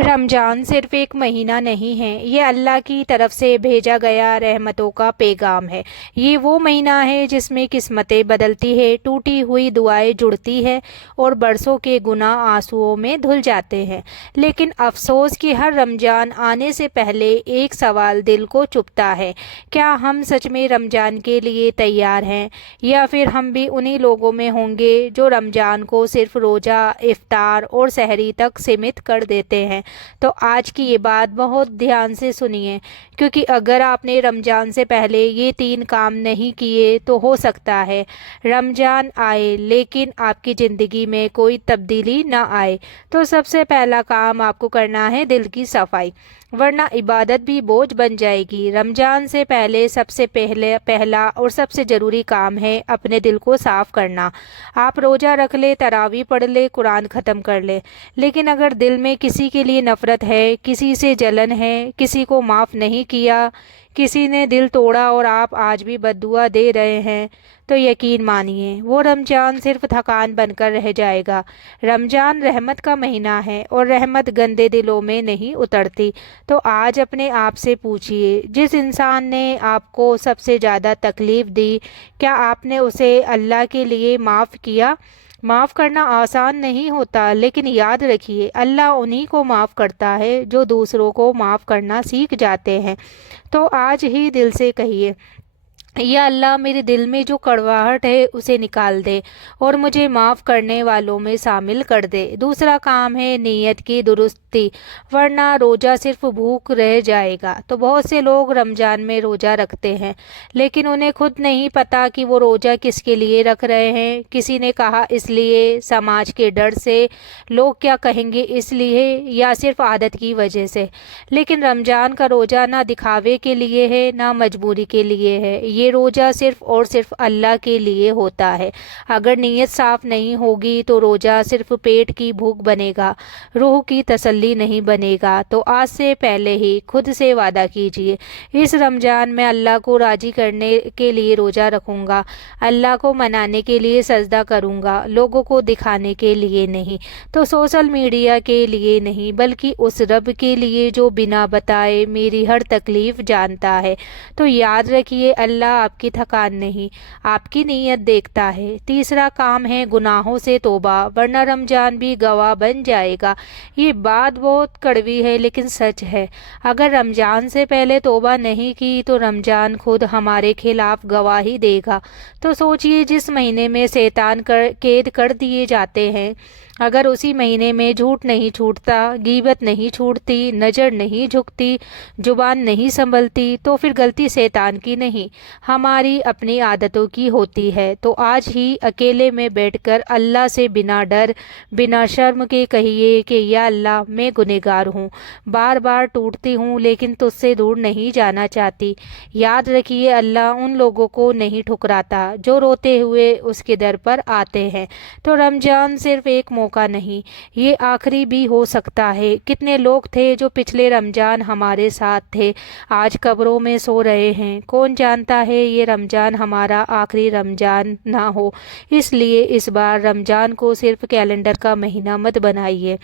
रमजान सिर्फ एक महीना नहीं है, ये अल्लाह की तरफ से भेजा गया रहमतों का पैगाम है। ये वो महीना है जिसमें किस्मतें बदलती है, टूटी हुई दुआएं जुड़ती है और बरसों के गुनाह आंसुओं में धुल जाते हैं। लेकिन अफसोस कि हर रमजान आने से पहले एक सवाल दिल को चुभता है, क्या हम सच में रमजान के लिए तैयार हैं, या फिर हम भी उन्हीं लोगों में होंगे जो रमजान को सिर्फ रोज़ा, इफ्तार और सहरी तक सीमित कर देते हैं। तो आज की ये बात बहुत ध्यान से सुनिए, क्योंकि अगर आपने रमजान से पहले ये 3 काम नहीं किए तो हो सकता है रमजान आए लेकिन आपकी ज़िंदगी में कोई तब्दीली ना आए। तो सबसे पहला काम आपको करना है दिल की सफाई, वरना इबादत भी बोझ बन जाएगी। रमजान से पहले सबसे पहला और सबसे ज़रूरी काम है अपने दिल को साफ़ करना। आप रोज़ा रख ले, तरावी पढ़ ले, कुरान ख़त्म कर ले, लेकिन अगर दिल में किसी के लिए नफ़रत है, किसी से जलन है, किसी को माफ़ नहीं किया, किसी ने दिल तोड़ा और आप आज भी बद्दुआ दे रहे हैं, तो यकीन मानिए वो रमजान सिर्फ थकान बनकर रह जाएगा। रमजान रहमत का महीना है और रहमत गंदे दिलों में नहीं उतरती। तो आज अपने आप से पूछिए, जिस इंसान ने आपको सबसे ज़्यादा तकलीफ़ दी, क्या आपने उसे अल्लाह के लिए माफ़ किया? माफ़ करना आसान नहीं होता, लेकिन याद रखिए अल्लाह उन्हीं को माफ़ करता है जो दूसरों को माफ़ करना सीख जाते हैं। तो आज ही दिल से कहिए, या अल्लाह मेरे दिल में जो कड़वाहट है उसे निकाल दे और मुझे माफ़ करने वालों में शामिल कर दे। दूसरा काम है नीयत की दुरुस्ती, वरना रोज़ा सिर्फ भूख रह जाएगा। तो बहुत से लोग रमज़ान में रोज़ा रखते हैं, लेकिन उन्हें खुद नहीं पता कि वो रोज़ा किसके लिए रख रहे हैं। किसी ने कहा इसलिए, समाज के डर से, लोग क्या कहेंगे इसलिए, या सिर्फ आदत की वजह से। लेकिन रमज़ान का रोज़ा ना दिखावे के लिए है ना मजबूरी के लिए है, ये रोज़ा सिर्फ और सिर्फ अल्लाह के लिए होता है। अगर नीयत साफ नहीं होगी तो रोज़ा सिर्फ पेट की भूख बनेगा, रूह की तसल्ली नहीं बनेगा। तो आज से पहले ही खुद से वादा कीजिए, इस रमज़ान में अल्लाह को राज़ी करने के लिए रोज़ा रखूँगा, अल्लाह को मनाने के लिए सजदा करूँगा, लोगों को दिखाने के लिए नहीं, तो सोशल मीडिया के लिए नहीं, बल्कि उस रब के लिए जो बिना बताए मेरी हर तकलीफ़ जानता है। तो याद रखिए अल्लाह आपकी थकान नहीं, आपकी नीयत देखता है। तीसरा काम है गुनाहों से तौबा, वरना रमजान भी गवाह बन जाएगा। ये बात बहुत कड़वी है लेकिन सच है। अगर रमजान से पहले तौबा नहीं की तो रमजान खुद हमारे खिलाफ गवाही देगा। तो सोचिए, जिस महीने में शैतान कैद कर दिए जाते हैं, अगर उसी महीने में झूठ नहीं छूटता, गीबत नहीं छूटती, नज़र नहीं झुकती, जुबान नहीं संभलती, तो फिर गलती शैतान की नहीं, हमारी अपनी आदतों की होती है। तो आज ही अकेले में बैठकर अल्लाह से बिना डर, बिना शर्म के कहिए कि या अल्लाह, मैं गुनहगार हूँ, बार बार टूटती हूँ, लेकिन तुझसे दूर नहीं जाना चाहती। याद रखिए अल्लाह उन लोगों को नहीं ठुकराता जो रोते हुए उसके दर पर आते हैं। तो रमजान सिर्फ एक मौका नहीं, ये आखिरी भी हो सकता है। कितने लोग थे जो पिछले रमजान हमारे साथ थे, आज कब्रों में सो रहे हैं। कौन जानता है ये रमजान हमारा आखिरी रमजान ना हो। इसलिए इस बार रमजान को सिर्फ कैलेंडर का महीना मत बनाइए,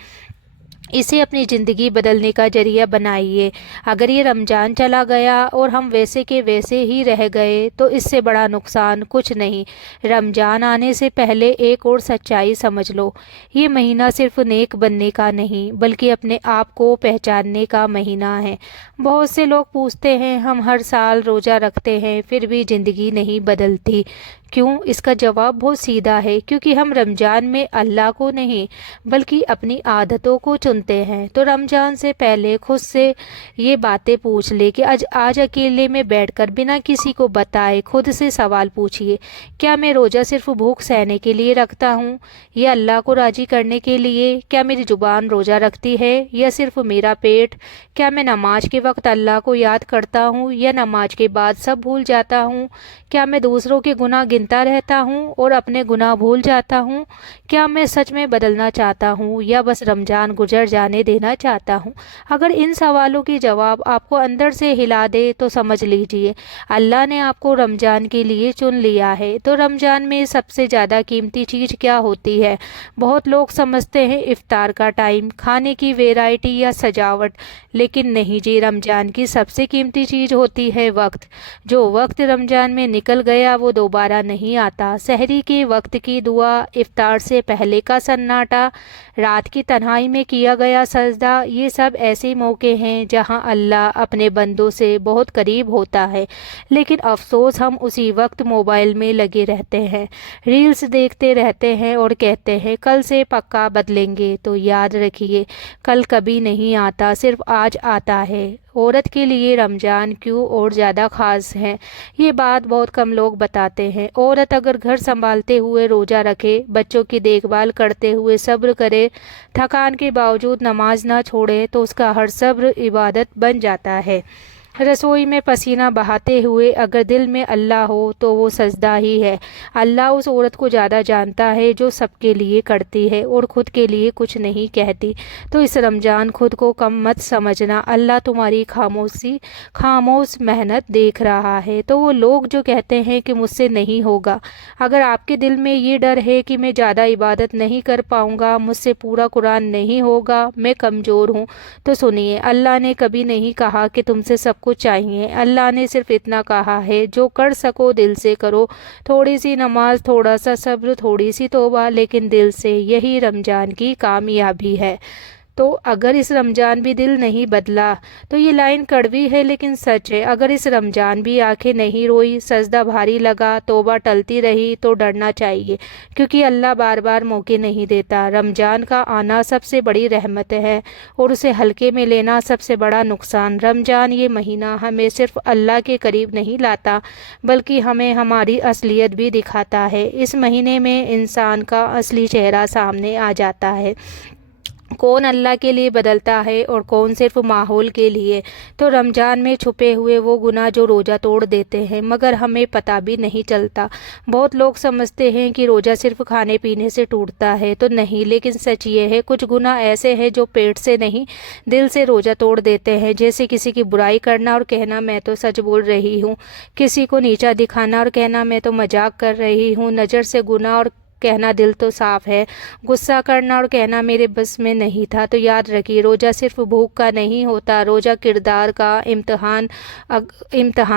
इसे अपनी ज़िंदगी बदलने का जरिया बनाइए। अगर ये रमज़ान चला गया और हम वैसे के वैसे ही रह गए तो इससे बड़ा नुकसान कुछ नहीं। रमज़ान आने से पहले एक और सच्चाई समझ लो, ये महीना सिर्फ नेक बनने का नहीं बल्कि अपने आप को पहचानने का महीना है। बहुत से लोग पूछते हैं, हम हर साल रोज़ा रखते हैं फिर भी ज़िंदगी नहीं बदलती, क्यों? इसका जवाब बहुत सीधा है, क्योंकि हम रमज़ान में अल्लाह को नहीं बल्कि अपनी आदतों को चुनते हैं। तो रमज़ान से पहले खुद से ये बातें पूछ ले कि आज अकेले में बैठकर बिना किसी को बताए खुद से सवाल पूछिए, क्या मैं रोज़ा सिर्फ भूख सहने के लिए रखता हूँ या अल्लाह को राज़ी करने के लिए? क्या मेरी ज़ुबान रोज़ा रखती है या सिर्फ मेरा पेट? क्या मैं नमाज के वक्त अल्लाह को याद करता हूँ या नमाज के बाद सब भूल जाता हूँ? क्या मैं दूसरों के गुनाह गिनता रहता हूँ और अपने गुनाह भूल जाता हूँ? क्या मैं सच में बदलना चाहता हूँ या बस रमज़ान गुजर जाने देना चाहता हूँ? अगर इन सवालों की जवाब आपको अंदर से हिला दे तो समझ लीजिए अल्लाह ने आपको रमज़ान के लिए चुन लिया है। तो रमज़ान में सबसे ज़्यादा कीमती चीज़ क्या होती है? बहुत लोग समझते हैं इफ्तार का टाइम, खाने की वैरायटी या सजावट, लेकिन नहीं जी, रमज़ान की सबसे कीमती चीज़ होती है वक्त। जो वक्त रमज़ान में निकल गया वो दोबारा नहीं आता। सहरी के वक्त की दुआ, इफ्तार से पहले का सन्नाटा, रात की तन्हाई में किया गया सजदा, ये सब ऐसे मौके हैं जहां अल्लाह अपने बंदों से बहुत करीब होता है। लेकिन अफसोस हम उसी वक्त मोबाइल में लगे रहते हैं, रील्स देखते रहते हैं और कहते हैं कल से पक्का बदलेंगे। तो याद रखिए कल कभी नहीं आता, सिर्फ आज आता है। औरत के लिए रमज़ान क्यों और ज़्यादा ख़ास है, ये बात बहुत कम लोग बताते हैं। औरत अगर घर संभालते हुए रोज़ा रखे, बच्चों की देखभाल करते हुए सब्र करे, थकान के बावजूद नमाज ना छोड़े, तो उसका हर सब्र इबादत बन जाता है। रसोई में पसीना बहाते हुए अगर दिल में अल्लाह हो तो वो सजदा ही है। अल्लाह उस औरत को ज़्यादा जानता है जो सबके लिए करती है और ख़ुद के लिए कुछ नहीं कहती। तो इस रमज़ान खुद को कम मत समझना, अल्लाह तुम्हारी खामोश मेहनत देख रहा है। तो वो लोग जो कहते हैं कि मुझसे नहीं होगा, अगर आपके दिल में ये डर है कि मैं ज़्यादा इबादत नहीं कर पाऊँगा, मुझसे पूरा कुरान नहीं होगा, मैं कमज़ोर हूँ, तो सुनिए, अल्लाह ने कभी नहीं कहा कि तुमसे सब कुछ चाहिए। अल्लाह ने सिर्फ इतना कहा है जो कर सको दिल से करो। थोड़ी सी नमाज, थोड़ा सा सब्र, थोड़ी सी तौबा, लेकिन दिल से। यही रमज़ान की कामयाबी है। तो अगर इस रमज़ान भी दिल नहीं बदला, तो ये लाइन कड़वी है लेकिन सच है। अगर इस रमज़ान भी आंखें नहीं रोई, सजदा भारी लगा, तौबा टलती रही, तो डरना चाहिए, क्योंकि अल्लाह बार बार मौके नहीं देता। रमज़ान का आना सबसे बड़ी रहमत है और उसे हल्के में लेना सबसे बड़ा नुकसान। रमज़ान ये महीना हमें सिर्फ अल्लाह के करीब नहीं लाता, बल्कि हमें हमारी असलियत भी दिखाता है। इस महीने में इंसान का असली चेहरा सामने आ जाता है, कौन अल्लाह के लिए बदलता है और कौन सिर्फ माहौल के लिए। तो रमज़ान में छुपे हुए वो गुनाह जो रोज़ा तोड़ देते हैं, मगर हमें पता भी नहीं चलता। बहुत लोग समझते हैं कि रोज़ा सिर्फ खाने पीने से टूटता है, तो नहीं, लेकिन सच ये है कुछ गुनाह ऐसे हैं जो पेट से नहीं दिल से रोज़ा तोड़ देते हैं। जैसे किसी की बुराई करना और कहना मैं तो सच बोल रही हूँ, किसी को नीचा दिखाना और कहना मैं तो मजाक कर रही हूँ, नज़र से गुनाह और कहना दिल तो साफ है, गुस्सा करना और कहना मेरे बस में नहीं था। तो याद रखिए, रोज़ा सिर्फ भूख का नहीं होता, रोज़ा किरदार का इम्तहान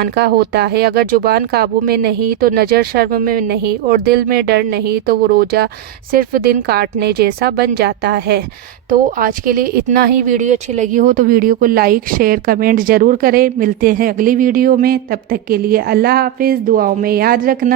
का होता है। अगर जुबान काबू में नहीं, तो नज़र शर्म में नहीं और दिल में डर नहीं, तो वो रोज़ा सिर्फ दिन काटने जैसा बन जाता है। तो आज के लिए इतना ही। वीडियो अच्छी लगी हो तो वीडियो को लाइक, शेयर, कमेंट ज़रूर करें। मिलते हैं अगली वीडियो में, तब तक के लिए अल्लाह हाफिज़। दुआओं में याद रखना।